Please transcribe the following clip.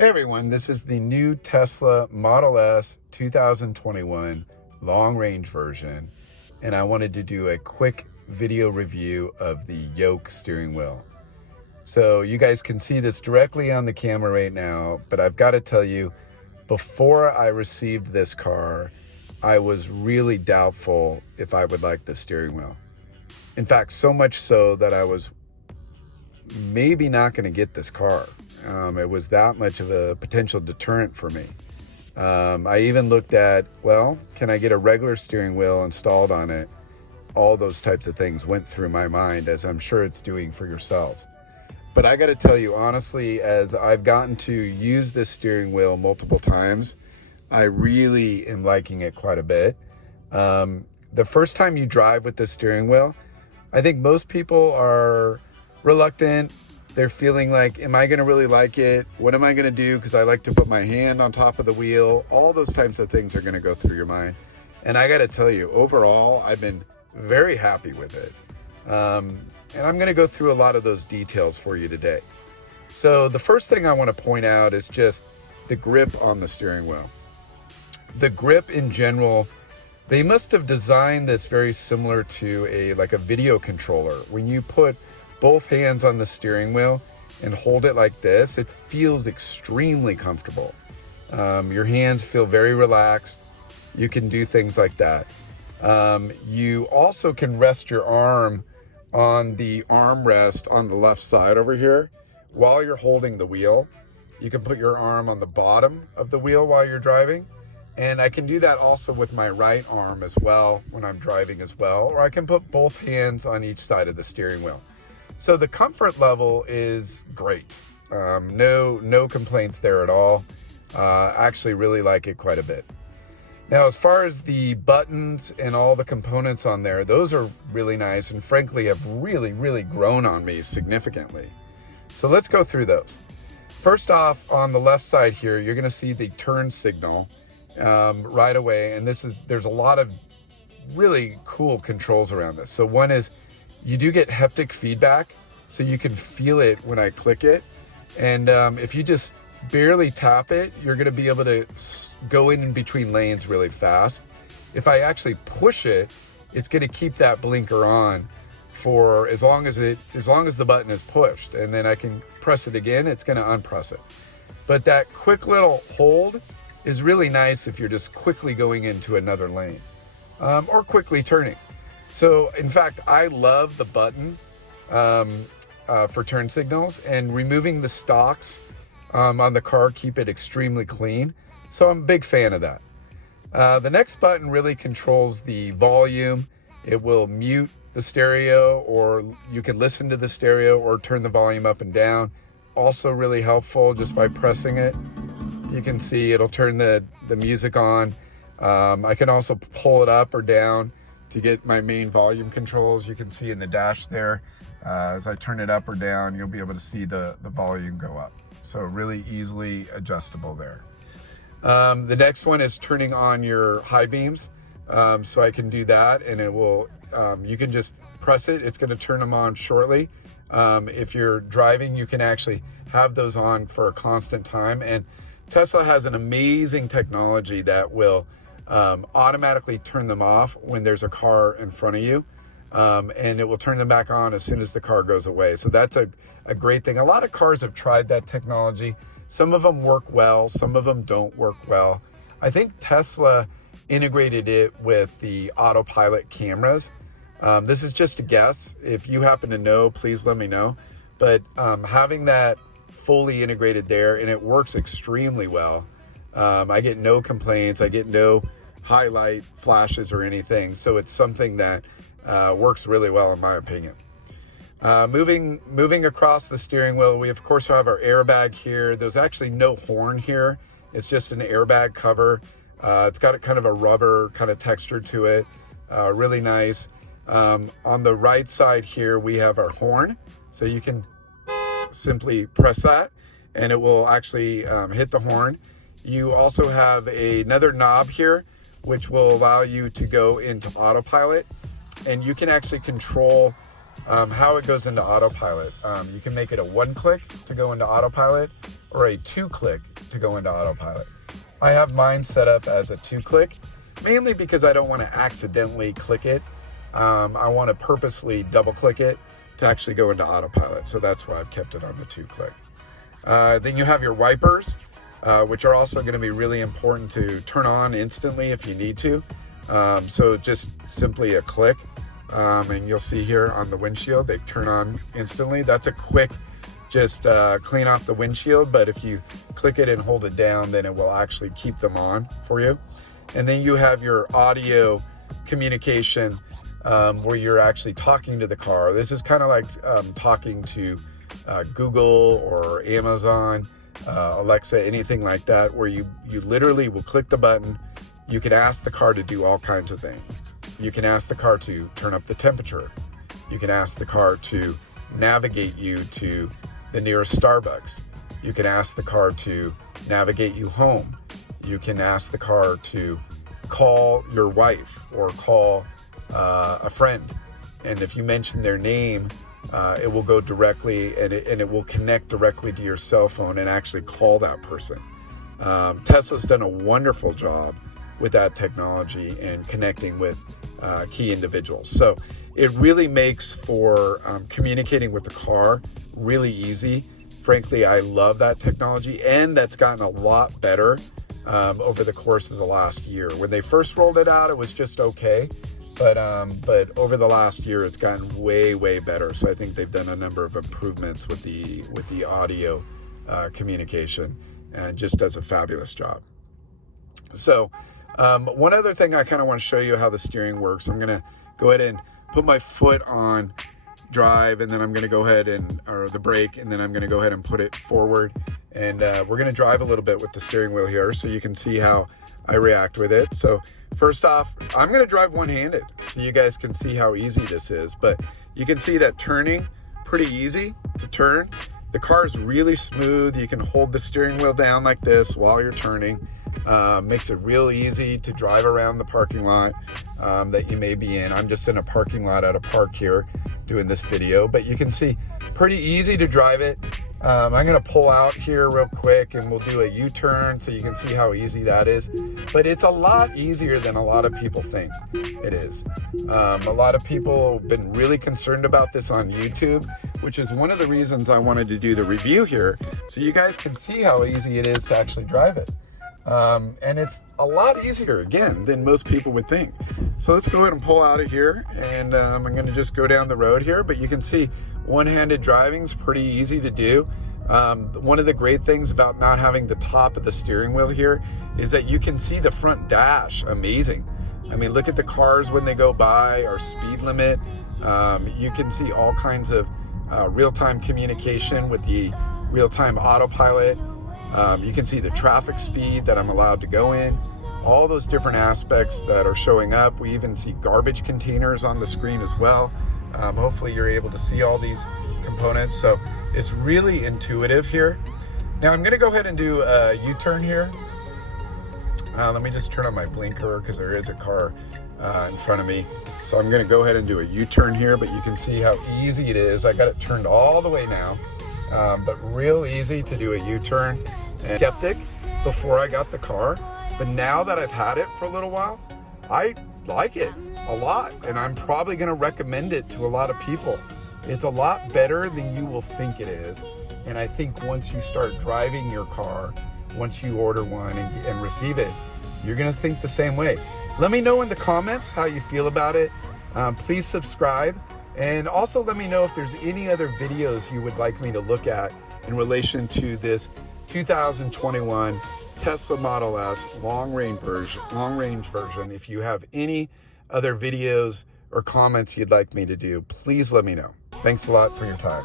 Hey everyone, this is the new Tesla Model S 2021 long range version, and I wanted to do a quick video review of the Yoke steering wheel. So you guys can see this directly on the camera right now, but I've got to tell you, before I received this car, I was really doubtful if I would like the steering wheel. In fact, so much so that I was maybe not going to get this car. It was that much of a potential deterrent for me. I even looked at, well, can I get a regular steering wheel installed on it? All those types of things went through my mind, as I'm sure it's doing for yourselves. But I got to tell you, honestly, as I've gotten to use this steering wheel multiple times, I really am liking it quite a bit. The first time you drive with this steering wheel, I think most people are reluctant. They're feeling like, am I going to really like it? What am I going to do? Because I like to put my hand on top of the wheel. All those types of things are going to go through your mind. And I got to tell you, overall, I've been very happy with it. And I'm going to go through a lot of those details for you today. So the first thing I want to point out is just the grip on the steering wheel. The grip in general, they must have designed this very similar to a video controller. When you put both hands on the steering wheel and hold it like this, it feels extremely comfortable. Your hands feel very relaxed. You can do things like that. You also can rest your arm on the armrest on the left side over here while you're holding the wheel. You can put your arm on the bottom of the wheel while you're driving. And I can do that also with my right arm as well when I'm driving as well, or I can put both hands on each side of the steering wheel. So the comfort level is great. No complaints there at all. Actually really like it quite a bit. Now, as far as the buttons and all the components on there, those are really nice and frankly have really grown on me significantly. So let's go through those. First off, on the left side here, you're gonna see the turn signal right away. And there's a lot of really cool controls around this. So one is, you do get haptic feedback, so you can feel it when I click it. And if you just barely tap it, you're going to be able to go in between lanes really fast. If I actually push it, it's going to keep that blinker on for as long as the button is pushed. And then I can press it again, it's going to unpress it. But that quick little hold is really nice if you're just quickly going into another lane or quickly turning. So in fact, I love the button for turn signals, and removing the stocks on the car keep it extremely clean. So I'm a big fan of that. The next button really controls the volume. It will mute the stereo, or you can listen to the stereo or turn the volume up and down. Also really helpful just by pressing it. You can see it'll turn the music on. I can also pull it up or down to get my main volume controls. You can see in the dash there, as I turn it up or down, you'll be able to see the volume go up. So really easily adjustable there. The next one is turning on your high beams. So I can do that, and it will, you can just press it. It's gonna turn them on shortly. If you're driving, you can actually have those on for a constant time. And Tesla has an amazing technology that will automatically turn them off when there's a car in front of you, and it will turn them back on as soon as the car goes away. So that's a great thing. A lot of cars have tried that technology. Some of them work well, some of them don't work well. I think Tesla integrated it with the autopilot cameras. This is just a guess. If you happen to know, please let me know. But having that fully integrated there, and it works extremely well. I get no complaints. I get no highlight flashes or anything. So it's something that works really well in my opinion. Moving across the steering wheel, we of course have our airbag here. There's actually no horn here. It's just an airbag cover. It's got a kind of a rubber kind of texture to it. Really nice. On the right side here, we have our horn. So you can simply press that and it will actually hit the horn. You also have another knob here, which will allow you to go into autopilot, and you can actually control how it goes into autopilot. You can make it a one click to go into autopilot, or a 2-click to go into autopilot. I have mine set up as a 2-click, mainly because I don't want to accidentally click it. I want to purposely double click it to actually go into autopilot. So that's why I've kept it on the 2-click. Then you have your wipers, which are also going to be really important to turn on instantly if you need to. So just simply a click, and you'll see here on the windshield, they turn on instantly. That's a quick, just clean off the windshield, but if you click it and hold it down, then it will actually keep them on for you. And then you have your audio communication, where you're actually talking to the car. This is kind of like talking to Google or Amazon, Alexa, anything like that, where you literally will click the button. You can ask the car to do all kinds of things. You can ask the car to turn up the temperature. You can ask the car to navigate you to the nearest Starbucks. You can ask the car to navigate you home. You can ask the car to call your wife or call a friend. And if you mention their name, it will go directly and it will connect directly to your cell phone and actually call that person. Tesla's done a wonderful job with that technology and connecting with key individuals. So it really makes for communicating with the car really easy. Frankly, I love that technology, and that's gotten a lot better over the course of the last year. When they first rolled it out, it was just okay, but over the last year, it's gotten way better. So I think they've done a number of improvements with the audio communication, and just does a fabulous job. So one other thing I kind of want to show you how the steering works. I'm going to go ahead and put my foot on drive, and then I'm going to go ahead or the brake, and then I'm going to go ahead and put it forward, and we're going to drive a little bit with the steering wheel here so you can see how I react with it. So first off, I'm going to drive one-handed so you guys can see how easy this is, but you can see that turning, pretty easy to turn. The car is really smooth. You can hold the steering wheel down like this while you're turning. Makes it real easy to drive around the parking lot that you may be in. I'm just in a parking lot at a park here doing this video, but you can see pretty easy to drive it. I'm going to pull out here real quick and we'll do a U-turn so you can see how easy that is. But it's a lot easier than a lot of people think it is. A lot of people have been really concerned about this on YouTube, which is one of the reasons I wanted to do the review here so you guys can see how easy it is to actually drive it. And it's a lot easier, again, than most people would think. So let's go ahead and pull out of here, and I'm going to just go down the road here, but you can see one-handed driving is pretty easy to do. One of the great things about not having the top of the steering wheel here is that you can see the front dash. Amazing. I mean, look at the cars when they go by, our speed limit. You can see all kinds of real-time communication with the real-time autopilot. You can see the traffic speed that I'm allowed to go in, all those different aspects that are showing up. We even see garbage containers on the screen as well. Hopefully you're able to see all these components. So it's really intuitive here. Now I'm going to go ahead and do a U-turn here. Let me just turn on my blinker because there is a car in front of me. So I'm going to go ahead and do a U-turn here, but you can see how easy it is. I got it turned all the way now. But real easy to do a U-turn. And skeptic before I got the car, but now that I've had it for a little while, I like it a lot, and I'm probably going to recommend it to a lot of people. It's a lot better than you will think it is, and I think once you start driving your car, once you order one and receive it, you're going to think the same way. Let me know in the comments how you feel about it. Please subscribe. And also let me know if there's any other videos you would like me to look at in relation to this 2021 Tesla Model S long-range version. If you have any other videos or comments you'd like me to do, please let me know. Thanks a lot for your time.